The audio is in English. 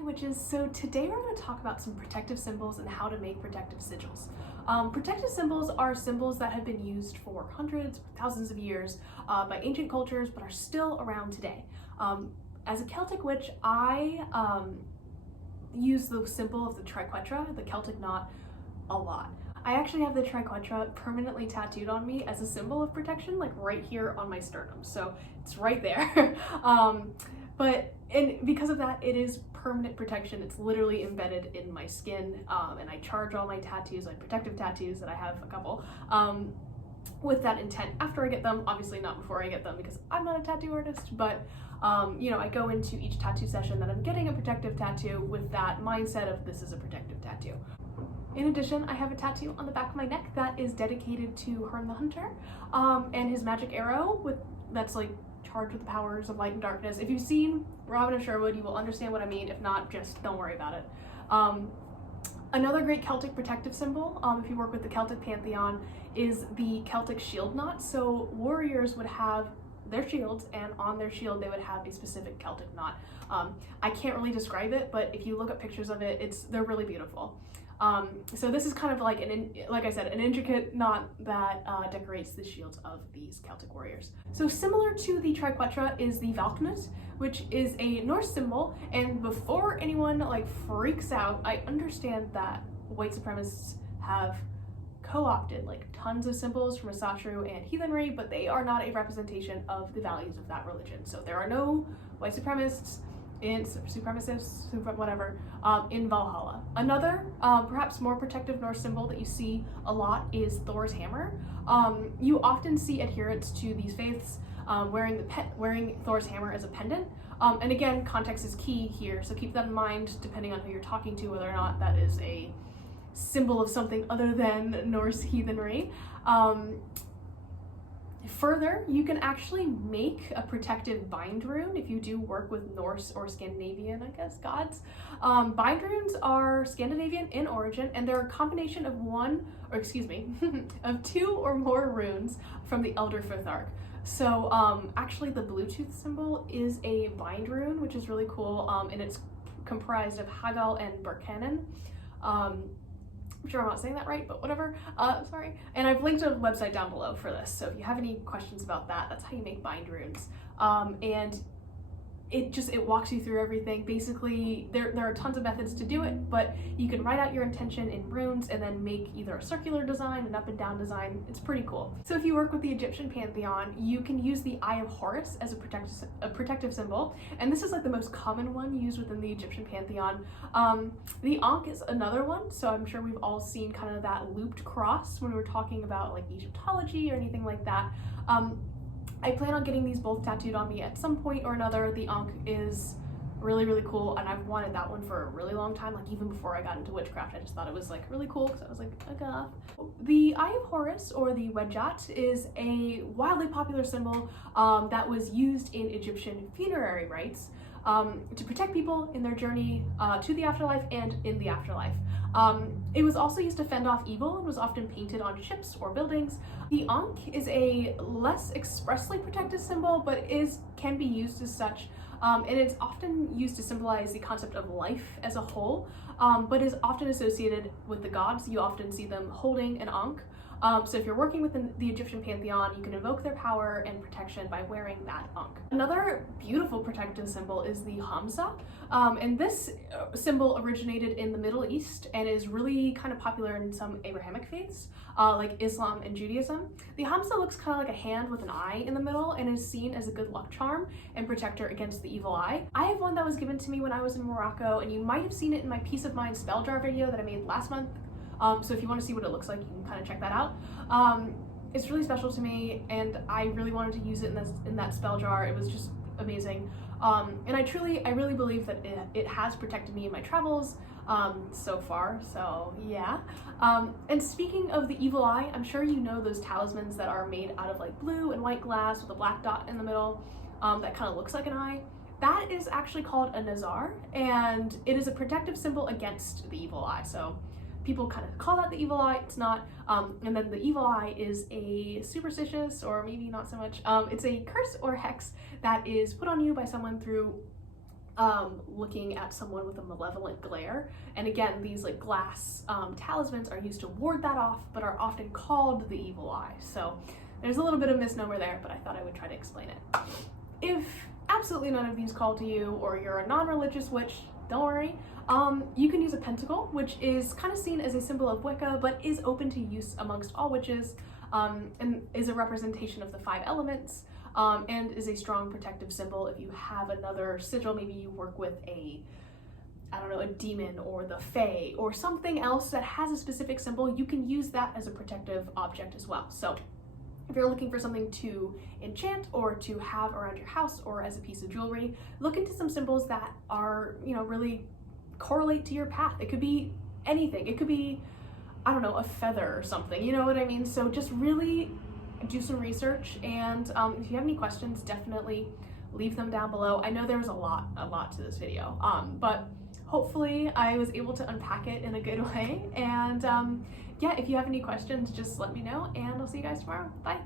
Hi witches, so today we're going to talk about some protective symbols and how to make protective sigils. Protective symbols are symbols that have been used for hundreds, thousands of years by ancient cultures, but are still around today. As a Celtic witch, I use the symbol of the triquetra, the Celtic knot, a lot. I actually have the triquetra permanently tattooed on me as a symbol of protection, like right here on my sternum, so it's right there. And because of that, it is permanent protection. It's literally embedded in my skin, and I charge all my tattoos, like protective tattoos that I have a couple, with that intent after I get them. Obviously not before I get them because I'm not a tattoo artist, but I go into each tattoo session that I'm getting a protective tattoo with that mindset of this is a protective tattoo. In addition, I have a tattoo on the back of my neck that is dedicated to Herne the Hunter, and his magic arrow that's like charged with the powers of light and darkness. If you've seen Robin of Sherwood, you will understand what I mean. If not, just don't worry about it. Another great Celtic protective symbol, if you work with the Celtic pantheon, is the Celtic shield knot. So warriors would have their shields, and on their shield they would have a specific Celtic knot. I can't really describe it, but if you look at pictures of it, they're really beautiful. So this is kind of like like I said, an intricate knot that decorates the shields of these Celtic warriors. So similar to the triquetra is the Valknut, which is a Norse symbol. And before anyone like freaks out, I understand that white supremacists have co-opted like tons of symbols from Asatru and heathenry, but they are not a representation of the values of that religion. So there are no white supremacists in Valhalla. Another, perhaps more protective Norse symbol that you see a lot is Thor's hammer. You often see adherents to these faiths wearing Thor's hammer as a pendant. And again, context is key here, so keep that in mind depending on who you're talking to, whether or not that is a symbol of something other than Norse heathenry. Further, you can actually make a protective bind rune if you do work with Norse or Scandinavian, gods. Bind runes are Scandinavian in origin, and they're a combination of of two or more runes from the Elder Futhark. So actually the Bluetooth symbol is a bind rune, which is really cool, and it's comprised of Hagal and Berkanen. I'm sure I'm not saying that right, but whatever, sorry. And I've linked a website down below for this, so if you have any questions about that, that's how you make bind runes. And it walks you through everything. Basically, there are tons of methods to do it, but you can write out your intention in runes and then make either a circular design, an up and down design. It's pretty cool. So if you work with the Egyptian pantheon, you can use the Eye of Horus as a protective symbol, and this is like the most common one used within the Egyptian pantheon. The Ankh is another one, so I'm sure we've all seen kind of that looped cross when we're talking about like Egyptology or anything like that. I plan on getting these both tattooed on me at some point or another. The Ankh is really, really cool, and I've wanted that one for a really long time, like even before I got into witchcraft. I just thought it was like really cool because I was like a goth. The Eye of Horus, or the Wedjat, is a wildly popular symbol that was used in Egyptian funerary rites to protect people in their journey to the afterlife and in the afterlife. It was also used to fend off evil and was often painted on ships or buildings. The Ankh is a less expressly protective symbol, but can be used as such, and it's often used to symbolize the concept of life as a whole, but is often associated with the gods. You often see them holding an Ankh. So if you're working within the Egyptian pantheon, you can invoke their power and protection by wearing that Ankh. Another beautiful protective symbol is the Hamza, and this symbol originated in the Middle East and is really kind of popular in some Abrahamic faiths, like Islam and Judaism. The Hamza looks kind of like a hand with an eye in the middle and is seen as a good luck charm and protector against the evil eye. I have one that was given to me when I was in Morocco, and you might have seen it in my Peace of Mind spell jar video that I made last month. So if you want to see what it looks like, you can kind of check that out. It's really special to me, and I really wanted to use it in that spell jar. It was just amazing. And I really believe that it has protected me in my travels so far, so yeah. And speaking of the evil eye, I'm sure you know those talismans that are made out of like blue and white glass with a black dot in the middle that kind of looks like an eye. That is actually called a nazar, and it is a protective symbol against the evil eye. So people kind of call that the evil eye. It's not. And then the evil eye is a superstitious, or maybe not so much, it's a curse or hex that is put on you by someone through looking at someone with a malevolent glare. And again, these like glass talismans are used to ward that off, but are often called the evil eye. So there's a little bit of misnomer there, but I thought I would try to explain it. If absolutely none of these call to you, or you're a non-religious witch, don't worry. You can use a pentacle, which is kind of seen as a symbol of Wicca, but is open to use amongst all witches, and is a representation of the 5 elements, and is a strong protective symbol. If you have another sigil, maybe you work with a demon or the fae or something else that has a specific symbol, you can use that as a protective object as well. So if you're looking for something to enchant or to have around your house or as a piece of jewelry, look into some symbols that are, really correlate to your path. It could be anything. It could be, a feather or something, you know what I mean? So just really do some research, and if you have any questions, definitely leave them down below. I know there's a lot to this video, but hopefully I was able to unpack it in a good way. And yeah, if you have any questions, just let me know, and I'll see you guys tomorrow. Bye.